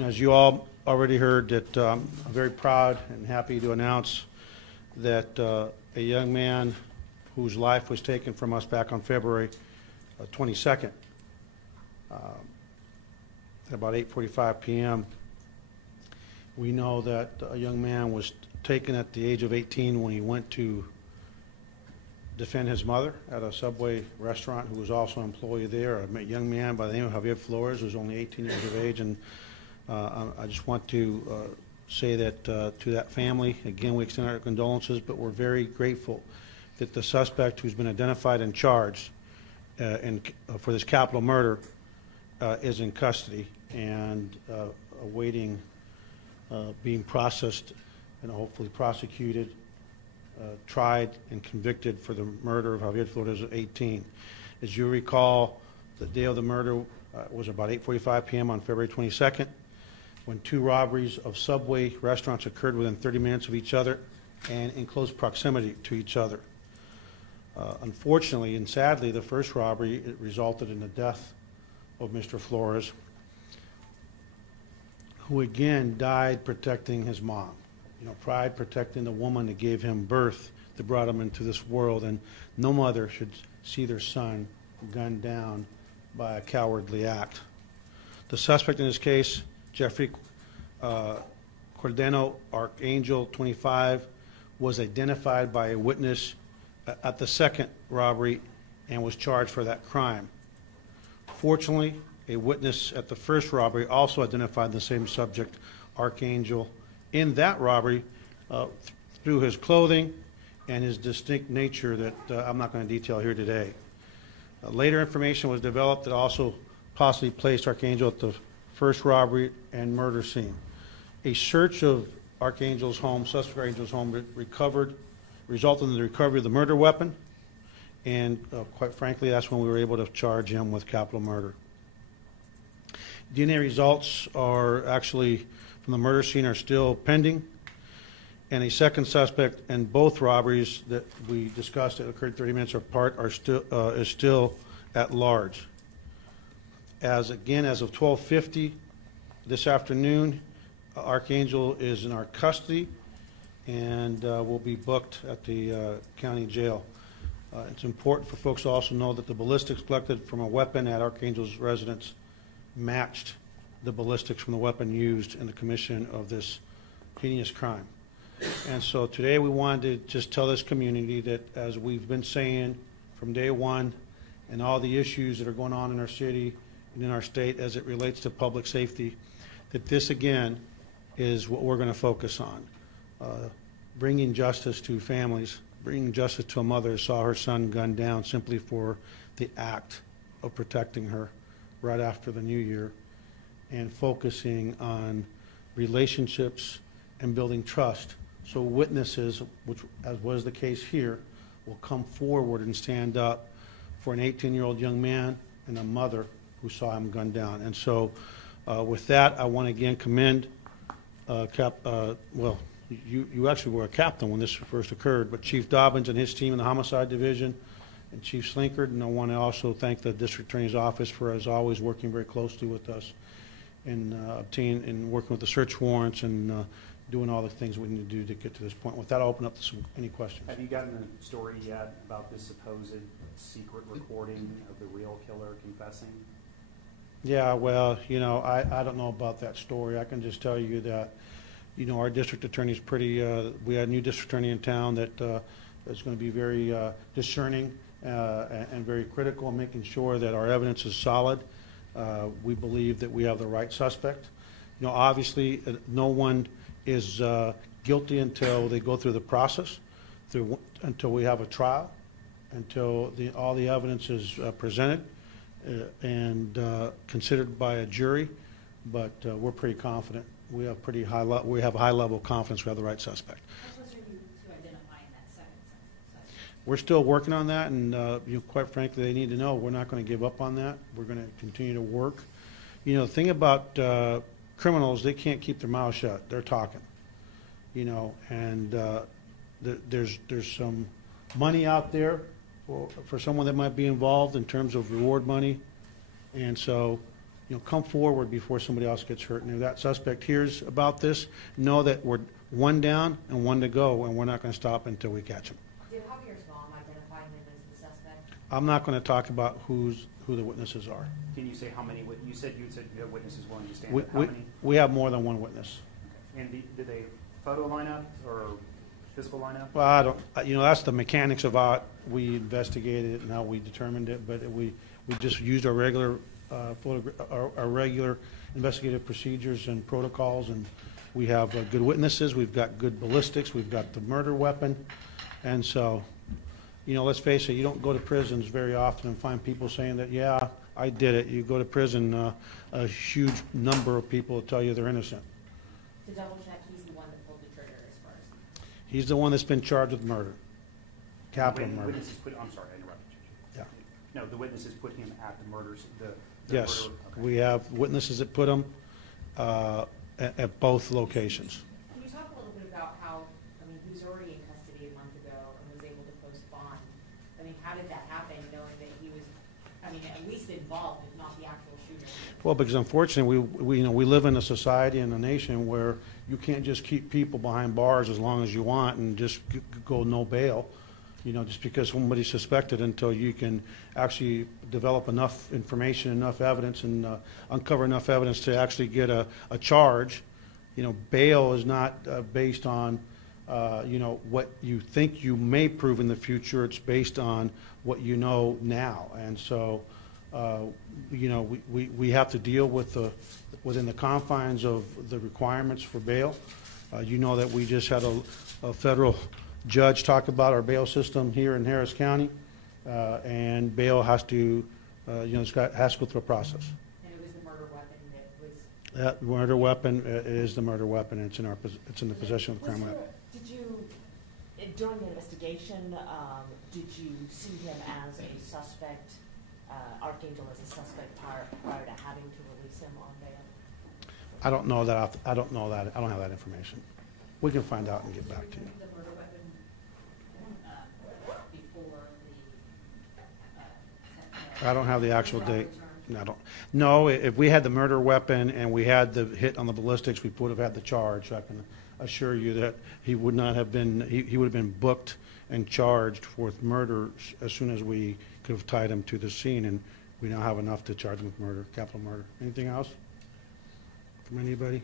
As you all already heard, that I'm very proud and happy to announce that a young man whose life was taken from us back on February 22nd at about 8:45 p.m. We know that a young man was taken at the age of 18 when he went to defend his mother at a Subway restaurant, who was also an employee there, a young man by the name of Javier Flores, who was only 18 years of age. And I just want to say that to that family, again, we extend our condolences, but we're very grateful that the suspect, who's been identified and charged for this capital murder, is in custody and awaiting being processed and hopefully prosecuted, tried and convicted for the murder of Javier Flores at 18. As you recall, the day of the murder was about 8:45 p.m. on February 22nd, when two robberies of Subway restaurants occurred within 30 minutes of each other and in close proximity to each other. Unfortunately and sadly, the first robbery resulted in the death of Mr. Flores, who again died protecting his mom. Pride protecting the woman that gave him birth, that brought him into this world, and no mother should see their son gunned down by a cowardly act. The suspect in this case, Jeffrey Cordeno Archangel, 25, was identified by a witness at the second robbery and was charged for that crime. Fortunately, a witness at the first robbery also identified the same subject, Archangel, in that robbery through his clothing and his distinct nature that I'm not going to detail here today. Later information was developed that also possibly placed Archangel at the first robbery and murder scene. A search of Archangel's home, suspect Archangel's home, resulted in the recovery of the murder weapon, and quite frankly, that's when we were able to charge him with capital murder. DNA results are actually from the murder scene are still pending, and a second suspect in both robberies that we discussed that occurred 30 minutes apart is still at large. As of 12:50 this afternoon, Archangel is in our custody and will be booked at the county jail. It's important for folks to also know that the ballistics collected from a weapon at Archangel's residence matched the ballistics from the weapon used in the commission of this heinous crime. And so today we wanted to just tell this community that, as we've been saying from day one, and all the issues that are going on in our city and in our state as it relates to public safety, that this again is what we're going to focus on. Bringing justice to families, bringing justice to a mother who saw her son gunned down simply for the act of protecting her right after the new year, and focusing on relationships and building trust, so witnesses, which as was the case here, will come forward and stand up for an 18-year-old young man and a mother who saw him gunned down. And so with that, I want to again commend you actually were a captain when this first occurred, but Chief Dobbins and his team in the Homicide Division, and Chief Slinkard, and I want to also thank the District Attorney's Office for, as always, working very closely with us in working with the search warrants and doing all the things we need to do to get to this point. With that, I'll open up to any questions. Have you gotten a story yet about this supposed secret recording of the real killer confessing? Yeah, well, I don't know about that story. I can just tell you that, our district attorney is pretty, we had a new district attorney in town that is going to be very discerning and very critical in making sure that our evidence is solid. We believe that we have the right suspect. Obviously, no one is guilty until they go through the process, until we have a trial, until all the evidence is presented and considered by a jury. But we're pretty confident. We have a high level of confidence we have the right suspect. How close are you to identifying that second suspect? We're still working on that, and quite frankly, they need to know we're not going to give up on that. We're going to continue to work. The thing about criminals, they can't keep their mouths shut. They're talking. And there's some money out there for someone that might be involved in terms of reward money, and so come forward before somebody else gets hurt. And if that suspect hears about this, know that we're one down and one to go, and we're not going to stop until we catch him. Did Javier's mom identify him as the suspect? I'm not going to talk about who the witnesses are. Can you say how many, you said you have witnesses willing to stand We, up, how we, many? we have more than one witness. Okay. And did they photo line up or physical line up? Well, I don't, that's the mechanics of how we investigated it and how we determined it, but we just used our regular, our regular investigative procedures and protocols, and we have good witnesses, we've got good ballistics, we've got the murder weapon, and so, let's face it, you don't go to prisons very often and find people saying that, yeah, I did it. You go to prison, a huge number of people will tell you they're innocent. To double check, he's the one that pulled the trigger as far as. He's the one that's been charged with murder, capital murder. Witnesses I'm sorry, I interrupted you. Yeah. No, the witnesses put him at the murders, the Yes, murder- okay. we have witnesses that put him at both locations. Can you talk a little bit about how, he was already in custody a month ago and was able to post bond? How did that happen, knowing that he was, at least involved, if not the actual shooter? Well, because unfortunately, we live in a society and a nation where you can't just keep people behind bars as long as you want and just go no bail, just because somebody's suspected, until you can actually develop enough information, enough evidence, and uncover enough evidence to actually get a charge. Bail is not based on, what you think you may prove in the future. It's based on what you know now. And so, we have to deal with within the confines of the requirements for bail. That we just had a federal judge talk about our bail system here in Harris County, and bail has to, has to go through a process. And it was the murder weapon that was. That murder weapon is the murder weapon, and it's in the possession of the crime weapon. Did you, during the investigation, did you see him as a suspect, Archangel as a suspect prior to having to release him on bail? I don't know that. I don't know that. I don't have that information. We can find out and get back to you. The murder weapon before the. I don't have the actual date. No, I don't. No, if we had the murder weapon and we had the hit on the ballistics, we would have had the charge. I can assure you that he would not have been. He would have been booked and charged with murder as soon as we could have tied him to the scene, and we now have enough to charge him with murder, capital murder. Anything else from anybody?